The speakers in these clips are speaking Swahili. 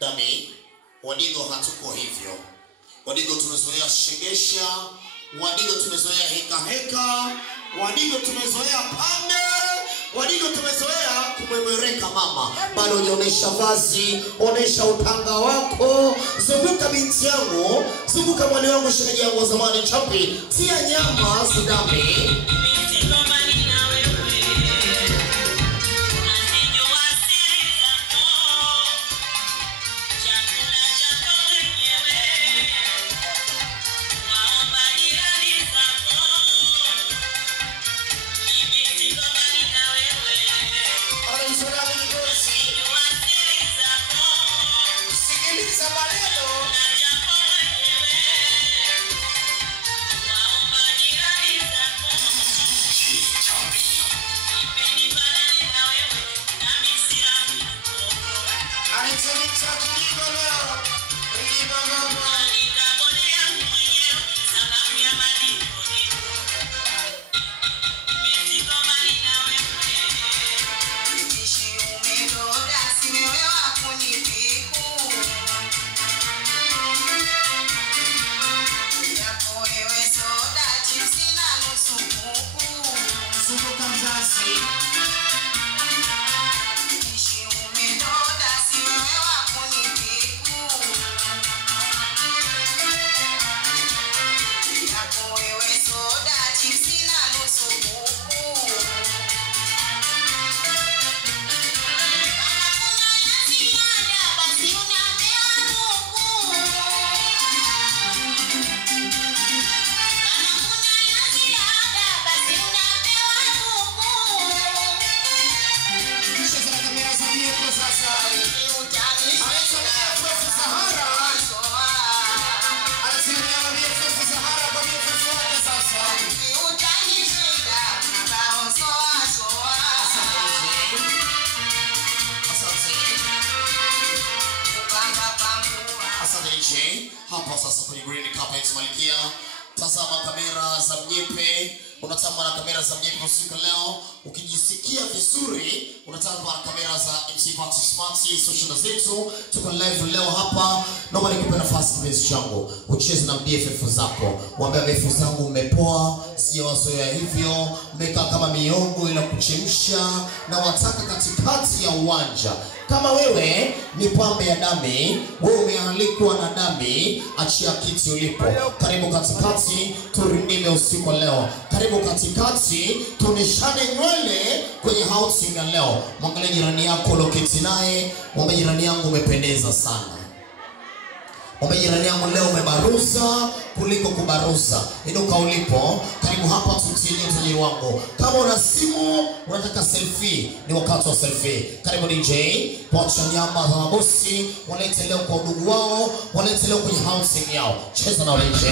Dami, Wadigo hatuko hivyo. Wadigo tumezoea shegesha, Wadigo tumezoea heka heka, Wadigo tumezoea pande, Wadigo tumezoea kumwemereka mama. Bado hujaonesha vazi, onesha utanga wako. Zunguka binti yangu, zunguka mwali wangu shemeji yangu wa zamani Chapi. Tia nyama Dami. Hapa sasa kwenye green carpet Malkia, tazama kamera za Mnyepe, unatazama na kamera za Mnyepe usiku leo. Ukijisikia vizuri, unatazama kamera za MC Party Smart social zetu. Tuko live leo hapa. Naomba nikupe nafasi kipenzi changu, ucheze na BFF zako. Waambie BFF zangu umepoa, sijawazoea hivyo, mmekaa kama miongo ila kuchemsha, na wataka katikati ya uwanja. Kama wewe ni pambe ya Dami, wewe umealikwa na Dami, achia kiti ulipo. Karibu katikati, turindime usiku leo. Karibu katikati, tunishane nywele kwenye housing ya leo. Mwangalie jirani yako loketi naye, mwambie jirani yangu umependeza sana. Mwambie jirani yangu leo umebaruza kuliko kubaruza. Inuka ulipo, karibu hapa tutie tajiri wangu. Kama una simu, unataka selfie, ni wakati wa selfie. Karibu DJ, pocha nyama za mabosi, walete leo kwa udugu wao, walete leo kwenye housing yao. Cheza na DJ.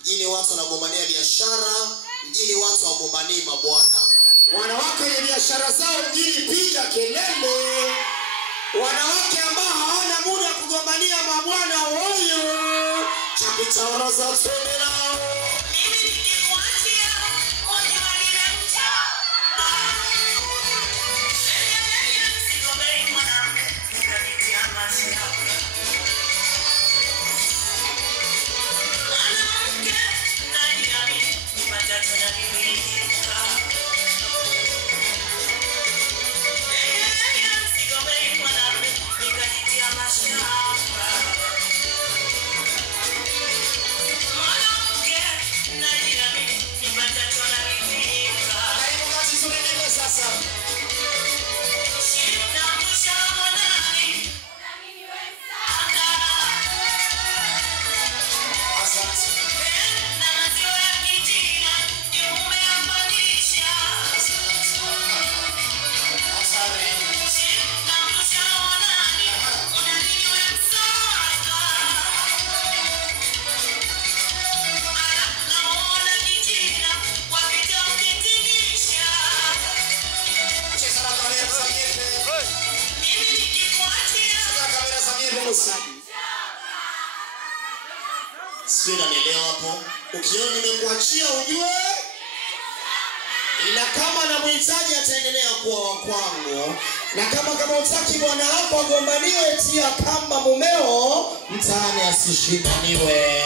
Mjini watu wanagombania biashara, mjini watu wagombanii mabwana. Wanawake wenye biashara zao mjini piga kelele. Wanawake ambao hawana muda kugombania mabwana hoyo. Chapita za tena. Sio unanielewa hapo? Ukiona nimekuachia ujue. Ila kama namhitaji ataendelea kuwa wa kwangu. Na kama utaki bwana wako agombaniwe tia kama mumeo, mtaani asishindaniwe.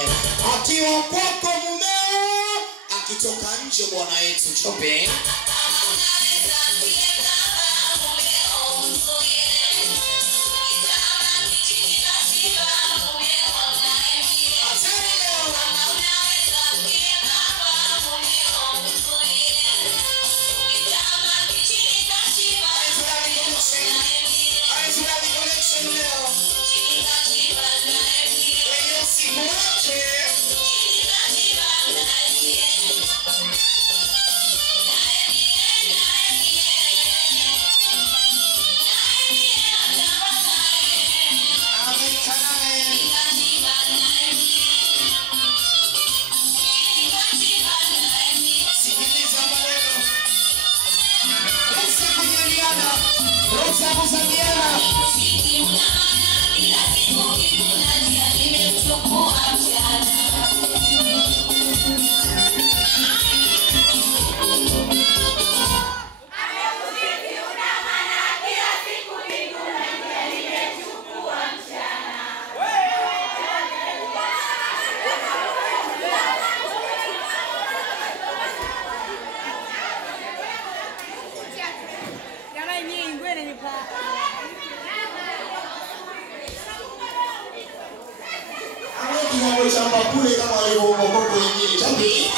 Akiwa kwako mumeo, akitoka nje bwana yetu chope. kusaidiana. Ruhusa kusaidiana. Kiwango cha bakule kama walivyoomba wengine. Chambi.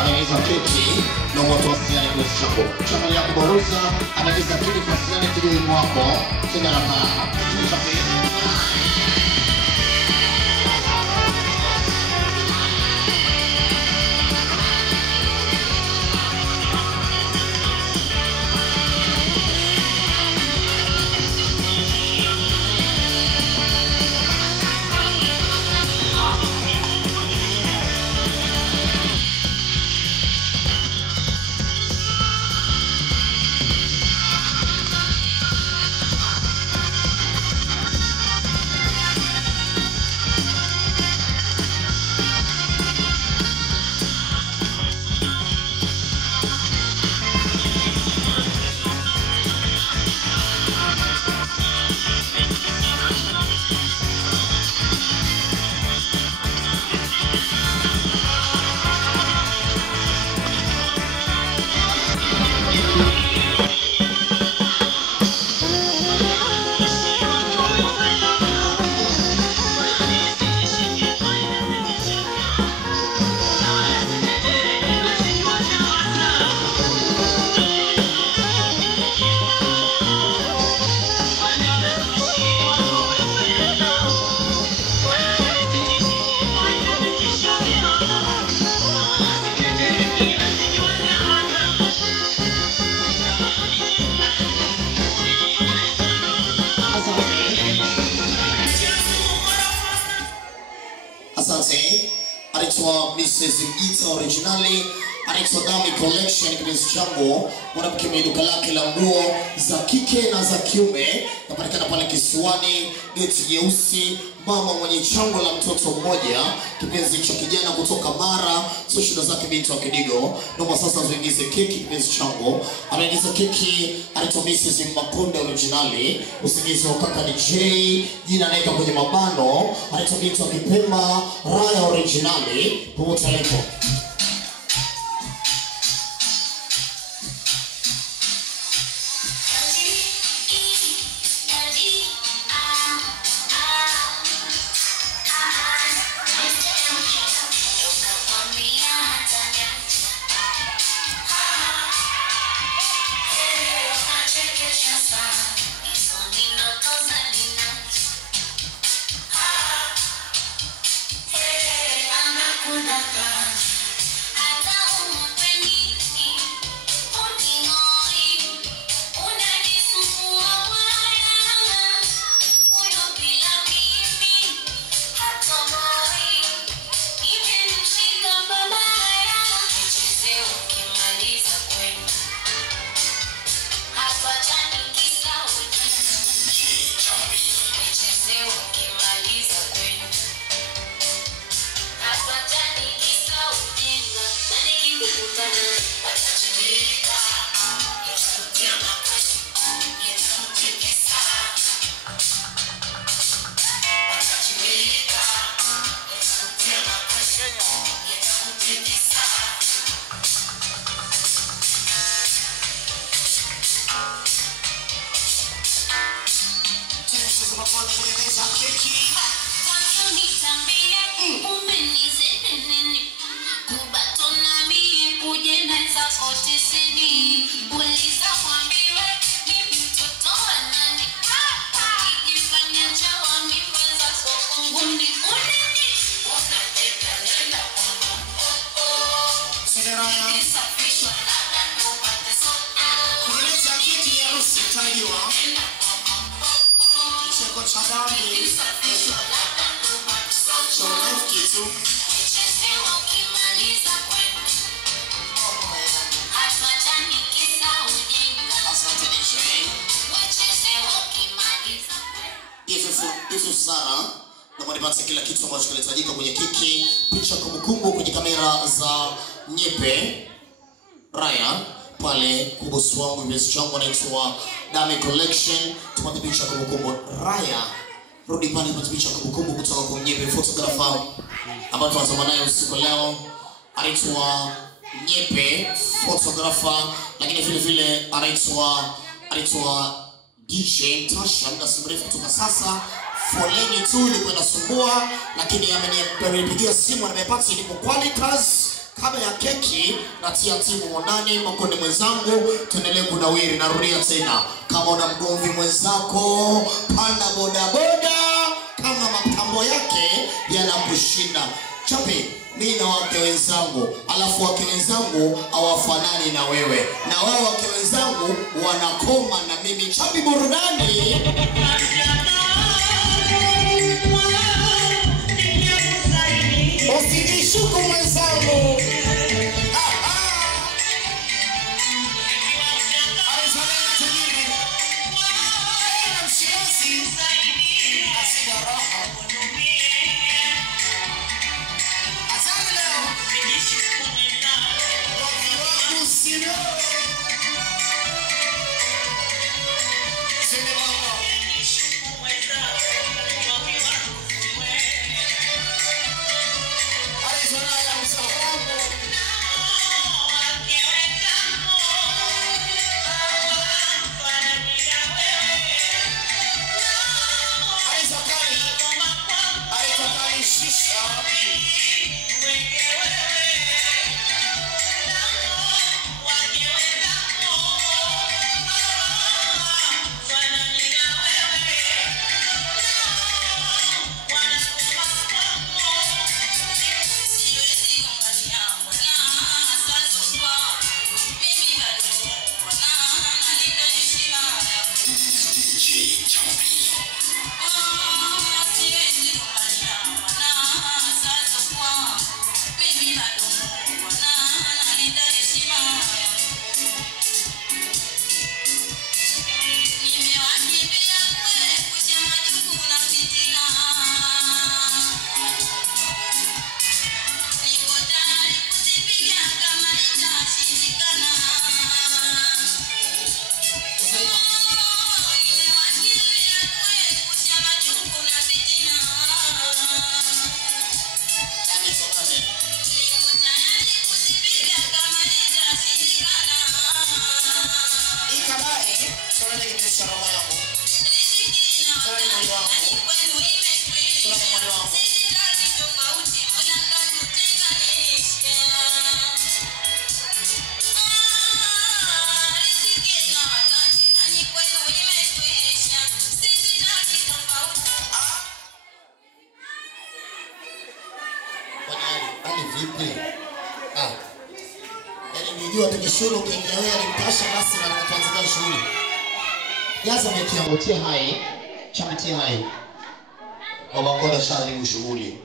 Anaweza keti na watu wasiani kwa shako. Chama ya kuboresha anaweza keti kwa siani kile mwako. Tena na kana. Asante. Anaitwa Mrs. Mgita originally. Anaitwa Dami Collection kibezi changu. Mwanamke mwenye duka lake la nguo za kike na za kiume. Napatikana pale Kisiwani, geti nyeusi. Mama mwenye chango la mtoto mmoja. Kipenzi cha kijana kutoka Mara. So shida zake binti wa Kidigo. Naomba sasa tuingize keki kipenzi changu. Anaingiza keki. Anaitwa Mrs. Makonde originally. Usingizi wa kaka ni J. Jina naeka kwenye mabano. Anaitwa binti wa Kipemba. Raya originally. Popote alipo. kutengeneza keki. Kueleza keki ya harusi tarajiwa. Kicheko cha dhambi. Show kitu. Hivi Sara na mwanipata kila kitu ambacho kinahitajika kwenye keki, picha kumbukumbu kwenye kamera za Nyepe Raya pale kubosi wangu invest changu anaitwa Dami Collection. Tupate picha kumbukumbu Raya, rudi pale tupate picha kumbukumbu kutoka kwa Nyepe photographer ambaye tunatazama naye usiku leo anaitwa Nyepe photographer, lakini vile vile anaitwa DJ Tasha. Muda si mrefu kutoka sasa foleni tu ilikuwa inasumbua, lakini amenipigia simu na nimepata ilipo qualities kabla ya keki na tia timu ndani makoni mwenzangu, tuendelee kunawiri. Narudia tena, kama una mgomvi mwenzako panda boda boda kama matambo yake yanakushinda. Chapi mimi na wake wenzangu, alafu wake wenzangu hawafanani na wewe, na wao wake wenzangu wanakoma na mimi. Chapi burudani. Usinishuku mwenzangu. Nijua tukishuru ukiingia nikasha basi na kuanza shughuli. Yaza mekia hai, chamatia hai. Wabangola shali shughuli.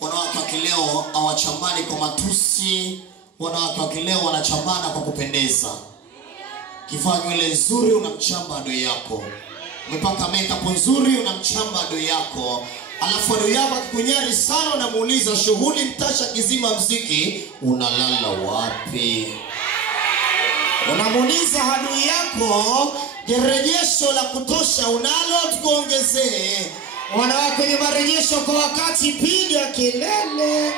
Wanawake wa kileo hawachambani kwa matusi, wanawake wa kileo wanachambana kwa kupendeza. Kivaa nywele nzuri unamchamba adui yako. Umepaka makeup nzuri unamchamba adui yako. Alafu adui yako akikunyari sana unamuuliza shughuli Mtasha Kizima mziki unalala wapi? Unamuuliza adui yako gerejesho la kutosha unalo tukuongezee. Wanawake kwenye marejesho kwa wakati, piga kelele.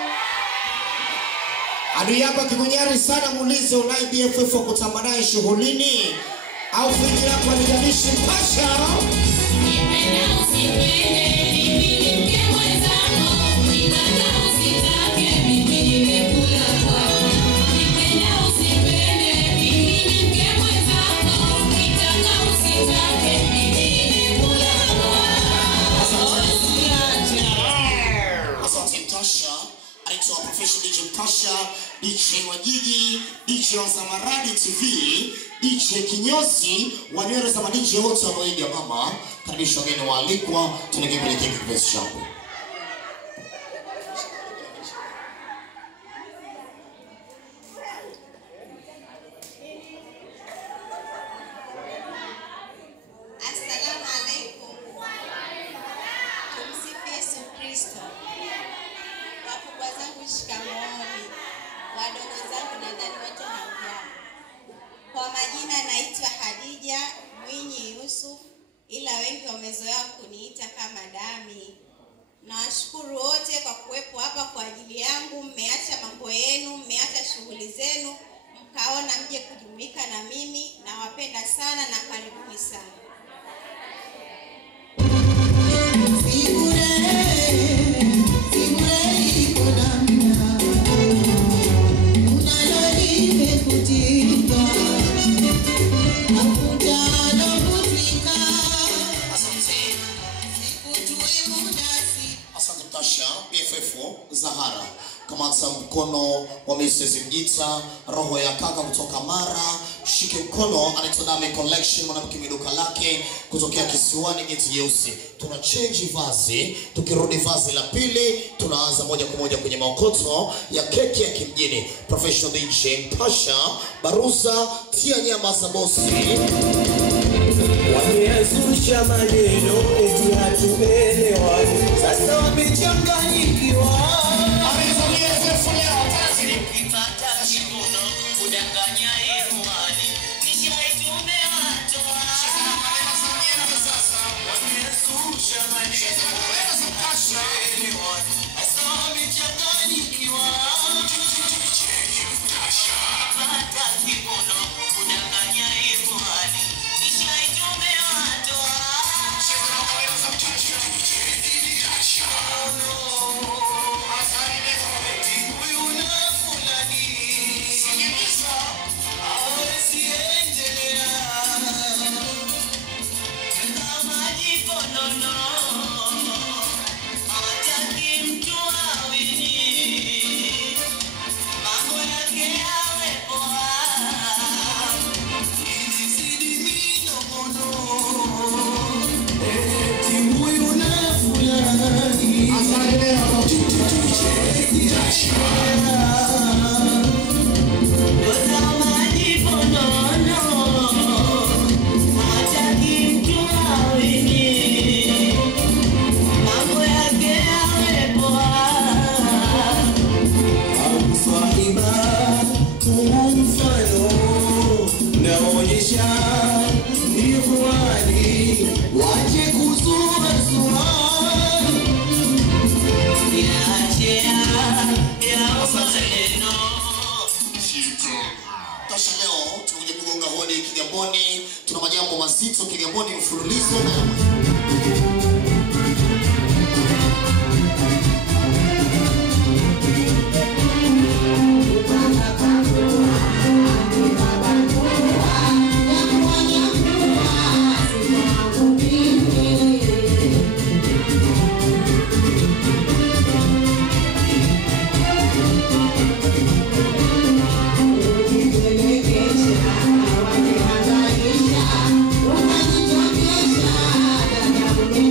Adui yako akikunyari sana muulize unai BFF wa kutamba naye shughulini au friji lako alijalishi Pasha. Professional DJ Pasha, DJ Wajigi, DJ wa Samaradi TV, DJ Kinyozi, wanywele za DJ wote wa Moidi ya Mama. Karibisha wageni waalikwa, tunaingia kwenye kipesi changu. Assalamu alaikum. Tumsifu Yesu Kristo. Wakubwa zangu shikamooni, wadogo zangu nadhani wote hamjambo. Kwa majina naitwa Hadija Mwinyi Yusuf, ila wengi wamezoea kuniita kama Dami. Nawashukuru wote kwa kuwepo hapa kwa ajili yangu. Mmeacha mambo yenu, mmeacha shughuli zenu, mkaona mje kujumuika na mimi. Nawapenda sana na karibuni sana. BFF Zahara kamata mkono wa Mrs. Mjita, roho ya kaka kutoka Mara, shike mkono anaitwa Dami Collection, mwanamke miduka lake kutokea kisiwani Geti Jeusi. Tuna change vazi, tukirudi vazi la pili tunaanza moja kwa moja kwenye maokoto ya keki ya kimjini. Professional DJ Pasha Baruza, tia nyama za bosi. Wameyazusha maneno eti hatuelewani, sasa wamechanganyikiwa. Kigamboni, tuna majambo mazito Kigamboni mfululizo Thank you.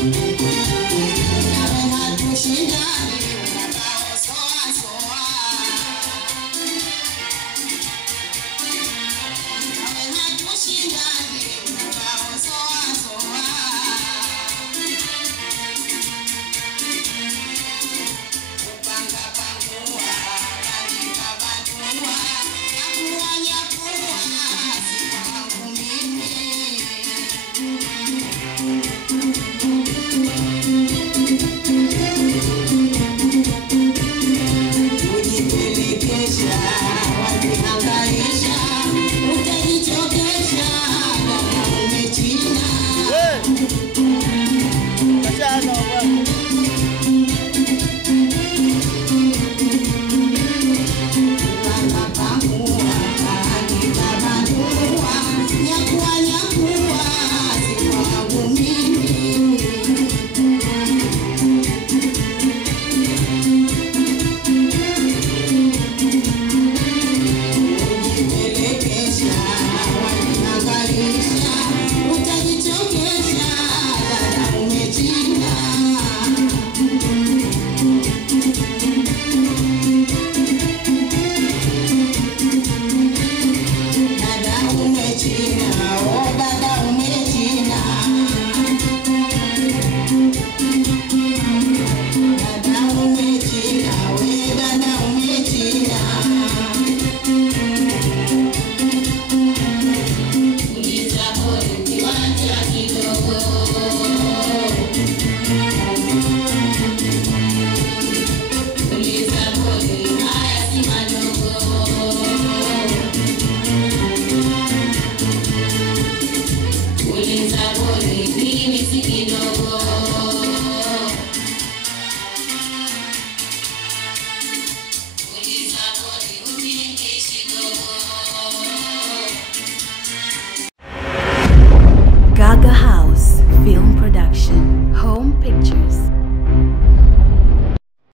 Thank you.